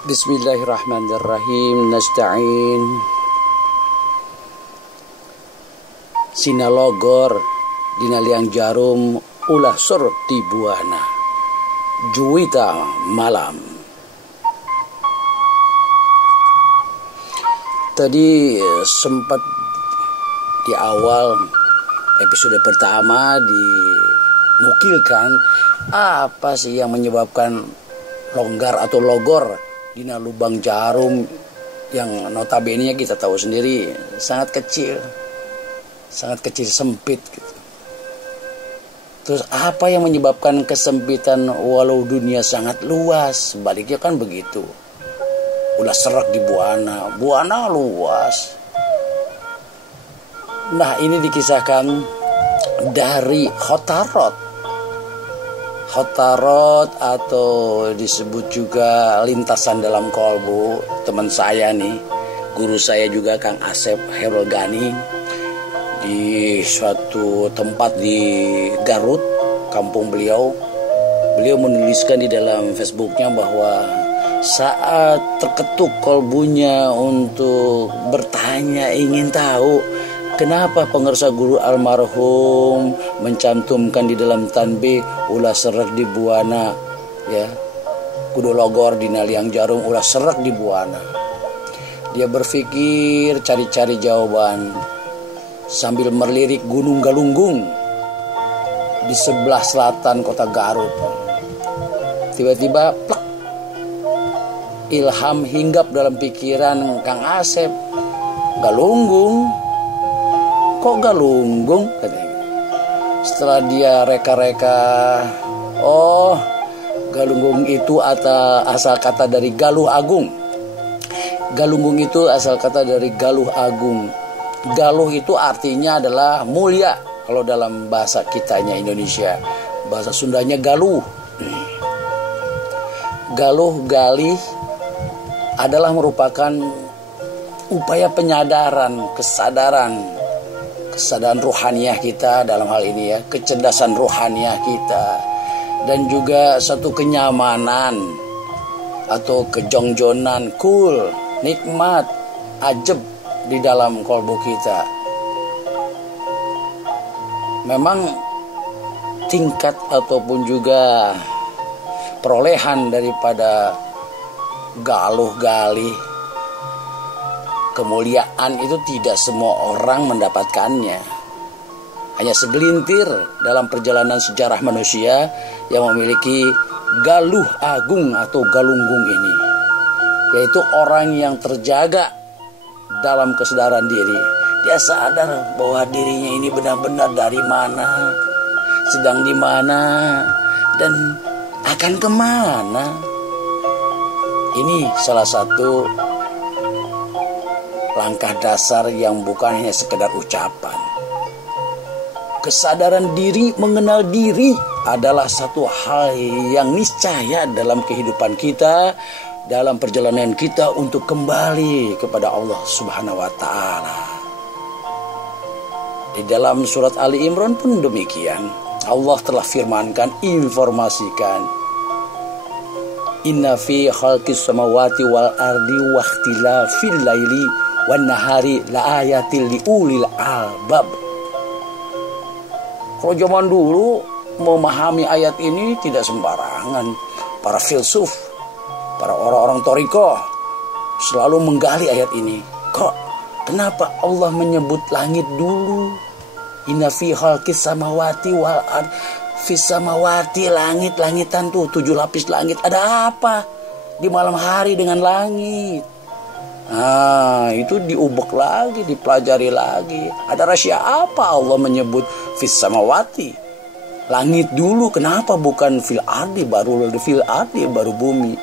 Bismillahirrahmanirrahim. Nasta'in. Sinalogor dina liang jarum ulah sur ti buana juita malam. Tadi sempat di awal episode pertama dinukilkan apa sih yang menyebabkan longgar atau logor dina lubang jarum yang notabene kita tahu sendiri sangat kecil sempit gitu. Terus apa yang menyebabkan kesempitan walau dunia sangat luas? Sebaliknya kan begitu. Ulah serak di buana luas. Nah, ini dikisahkan dari Hotarot atau disebut juga lintasan dalam kolbu. Teman saya nih, guru saya juga Kang Asep Herul Gani, di suatu tempat di Garut, kampung beliau menuliskan di dalam Facebooknya bahwa saat terketuk kolbunya untuk bertanya, ingin tahu kenapa pengersa guru almarhum mencantumkan di dalam tanbih ulah serak di buana, ya, kudu logor dina liang jarum ulah serak di buana. Dia berpikir cari-cari jawaban sambil melirik Gunung Galunggung di sebelah selatan kota Garut. Tiba-tiba plek, ilham hinggap dalam pikiran Kang Asep. Galunggung? Kok Galunggung? Katanya. Setelah dia reka-reka, oh, Galunggung itu asal kata dari Galuh Agung. Galunggung itu asal kata dari Galuh Agung. Galuh itu artinya adalah mulia kalau dalam bahasa kitanya Indonesia. Bahasa Sundanya Galuh. Galuh, galih adalah merupakan upaya penyadaran, kesadaran rohaniah kita dalam hal ini, ya, kecerdasan rohaniah kita, dan juga satu kenyamanan atau kejongjonan, cool, nikmat, ajeb di dalam kolbu kita. Memang tingkat ataupun juga perolehan daripada galuh galih kemuliaan itu tidak semua orang mendapatkannya. Hanya segelintir dalam perjalanan sejarah manusia yang memiliki galuh agung atau galunggung ini, yaitu orang yang terjaga dalam kesadaran diri. Dia sadar bahwa dirinya ini benar-benar dari mana, sedang di mana, dan akan kemana. Ini salah satu langkah dasar yang bukan hanya sekedar ucapan. Kesadaran diri, mengenal diri adalah satu hal yang niscaya dalam kehidupan kita, dalam perjalanan kita untuk kembali kepada Allah Subhanahu wa Ta'ala. Di dalam surat Ali Imran pun demikian. Allah telah firmankan, informasikan, inna fi khalqis samawati wal ardi wa ikhtilafil laili wan nahari la ayatil liulil albab. Kalau zaman dulu memahami ayat ini tidak sembarangan. Para filsuf, para orang-orang thariqah selalu menggali ayat ini. Kenapa Allah menyebut langit dulu? Inna fi khalqis samawati wal ard. Fis samawati, langit-langitan tuh, 7 lapis langit. Ada apa di malam hari dengan langit? Nah, itu diubek lagi, dipelajari lagi. Ada rahasia apa Allah menyebut fis samawati? Langit dulu, kenapa bukan fil ardi baru bumi?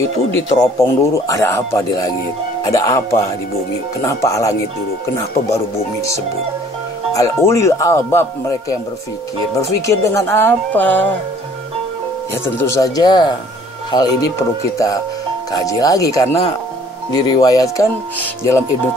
Itu diteropong dulu, ada apa di langit? Ada apa di bumi? Kenapa langit dulu? Kenapa baru bumi disebut? Al-ulil albab, mereka yang berpikir dengan apa? Ya tentu saja hal ini perlu kita kaji lagi, karena diriwayatkan dalam Ibnu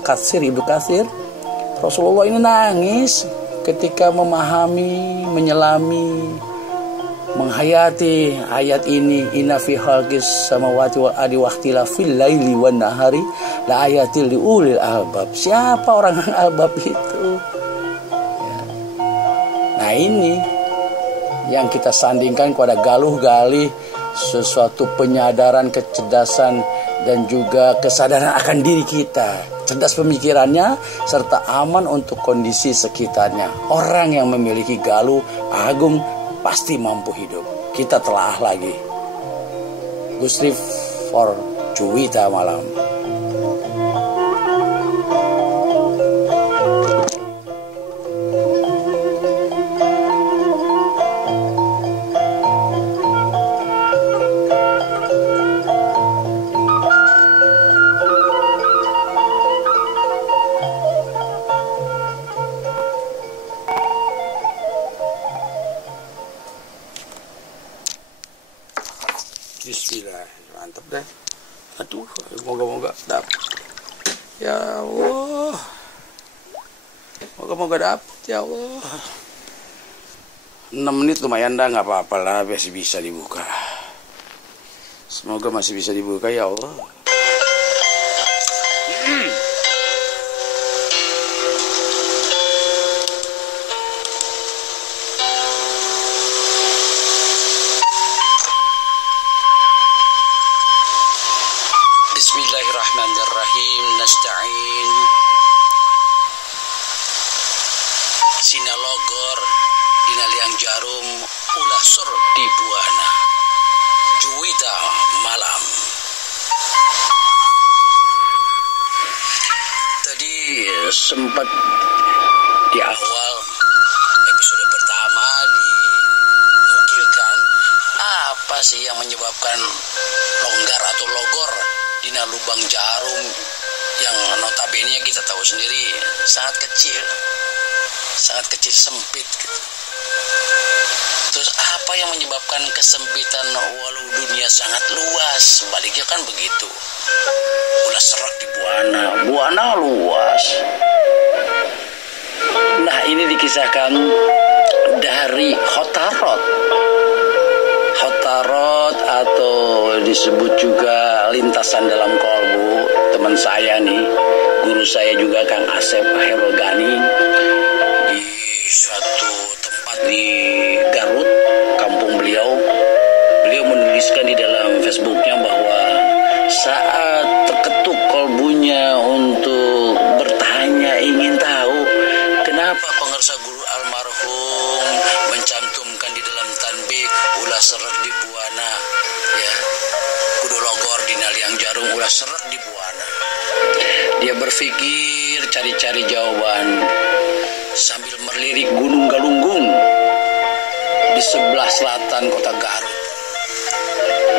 Katsir, Rasulullah ini nangis ketika memahami, menyelami menghayati ayat ini, inna fi khalqis samawati wal ardi wakhtilafil laili wan nahari la ayatil liulil albab. Siapa orang yang albab itu? Ya. Nah, ini yang kita sandingkan kepada galuh galih sesuatu penyadaran, kecerdasan dan juga kesadaran akan diri kita, cerdas pemikirannya serta aman untuk kondisi sekitarnya. Orang yang memiliki galuh agung pasti mampu hidup. Kita telah lagi. Gusri for Juwita malam. Bismillah, mantap deh. Aduh, moga-moga dapet. Ya Allah, moga-moga dapet ya Allah. 6 menit lumayan dah, nggak apa-apa lah, masih bisa dibuka. Semoga masih bisa dibuka ya Allah. Bismillahirrahmanirrahim. Nasta'in. Sinalogor dina liang jarum ulah sur di buana. Juwita malam. Tadi sempat di awal episode pertama dinukilkan apa sih yang menyebabkan longgar atau logor dina lubang jarum yang notabene kita tahu sendiri sangat kecil sempit gitu. Terus apa yang menyebabkan kesempitan walau dunia sangat luas? Sebaliknya kan begitu. Ulah serak di buana luas. Nah, ini dikisahkan dari Hotarot atau disebut juga lintasan dalam kolbu. Teman saya nih, guru saya juga Kang Asep Herul Gani, di suatu tempat di Garut, kampung beliau menuliskan di dalam Facebooknya bahwa saat terketuk kolbunya untuk bertanya, ingin tahu kenapa pengarsa guru almarhum mencantumkan di dalam tanbih ulah serak di buana, ya, kudu logor dina liang jarum ulah serak di buana. Dia berpikir cari-cari jawaban sambil melirik Gunung Galunggung di sebelah selatan kota Garut.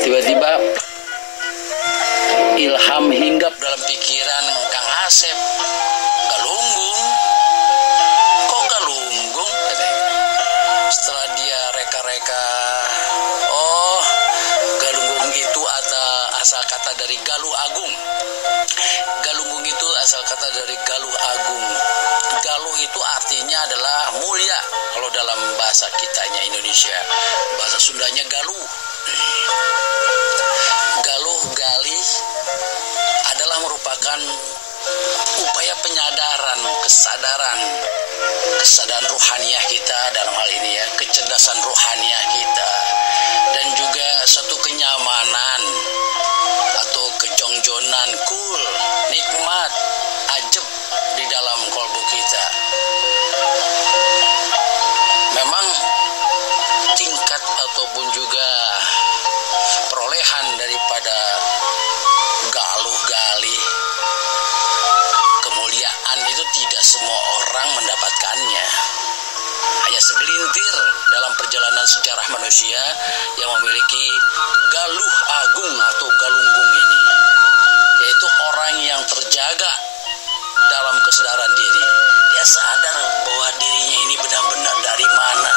Tiba-tiba ilham hinggap dalam pikiran Kang Asep. Galunggung? Kok Galunggung? Setelah dia reka-reka, oh, Galunggung itu asal kata dari Galuh Agung. Galunggung itu asal kata dari Galuh Agung. Galuh itu artinya adalah mulia kalau dalam bahasa kitanya Indonesia. Bahasa Sundanya Galuh. Galuh galih adalah merupakan upaya penyadaran, kesadaran rohaniah kita dalam hal ini ya, kecerdasan rohaniah kita, dan juga satu kenyamanan atau kejongjonan, cool, nikmat, ajeb di dalam kolbu kita. Memang tingkat ataupun juga perolehan daripada galuh galih kemuliaan itu tidak semua orang mendapatkannya. Hanya segelintir dalam perjalanan sejarah manusia yang memiliki galuh agung atau galunggung ini, yaitu orang yang terjaga dalam kesadaran diri. Dia sadar bahwa dirinya ini benar-benar dari mana,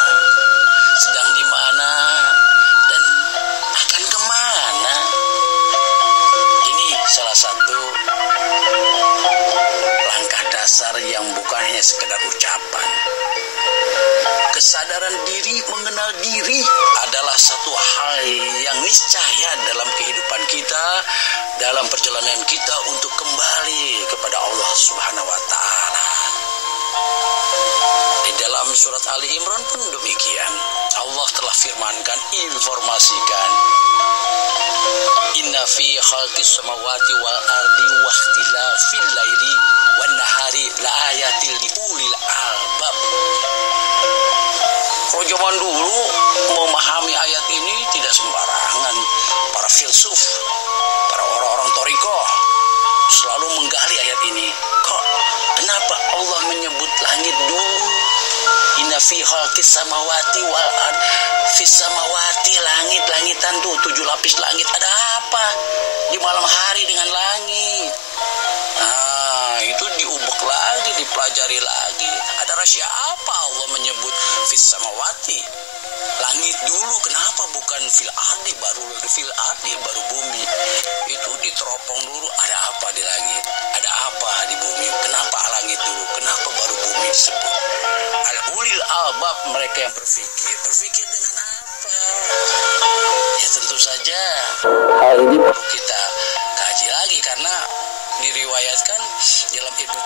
sedang di mana, dan akan kemana. Ini salah satu langkah dasar yang bukan hanya sekedar ucapan. kesadaran diri, mengenal diri adalah satu hal yang niscaya dalam kehidupan kita, dalam perjalanan kita untuk kembali kepada Allah Subhanahu wa Ta'ala. Di dalam surat Ali Imran pun demikian. Allah telah firmankan, informasikan, inna fi khalqis samawati wal ardi wa ikhtilafil laili wan nahari la ayatil liulil albab. Kalau zaman dulu memahami ayat ini tidak sembarangan. Para filsuf, para orang-orang thariqah selalu menggali ayat ini. Kok kenapa Allah menyebut langit dulu? Inna fi khalqis samawati wal ard. Fis samawati, langit-langitan tuh, 7 lapis langit. Ada apa di malam hari dengan langit? Nah, itu diubek lagi, dipelajari lagi. Ada rahasia apa Allah menyebut fis samawati? Langit dulu, kenapa bukan fil ardi baru bumi? Itu diteropong dulu, ada apa di langit? Ada apa di bumi? Kenapa langit dulu? Kenapa baru bumi disebut? Al-ulil albab, mereka yang berpikir dengan apa? Ya tentu saja hal ini perlu kita kaji lagi, karena diriwayatkan dalam Ibnu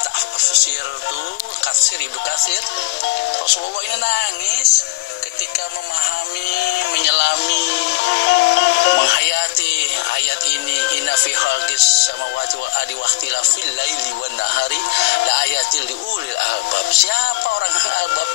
Tafsir Ibnu Katsir, Rasulullah ini nangis ketika memahami, menyelami, menghayati ayat ini. Inna fi khalqis samawati wal ardi wa ikhtilafil laili wan nahari la ayatil liulil albab. Siapa orang albab?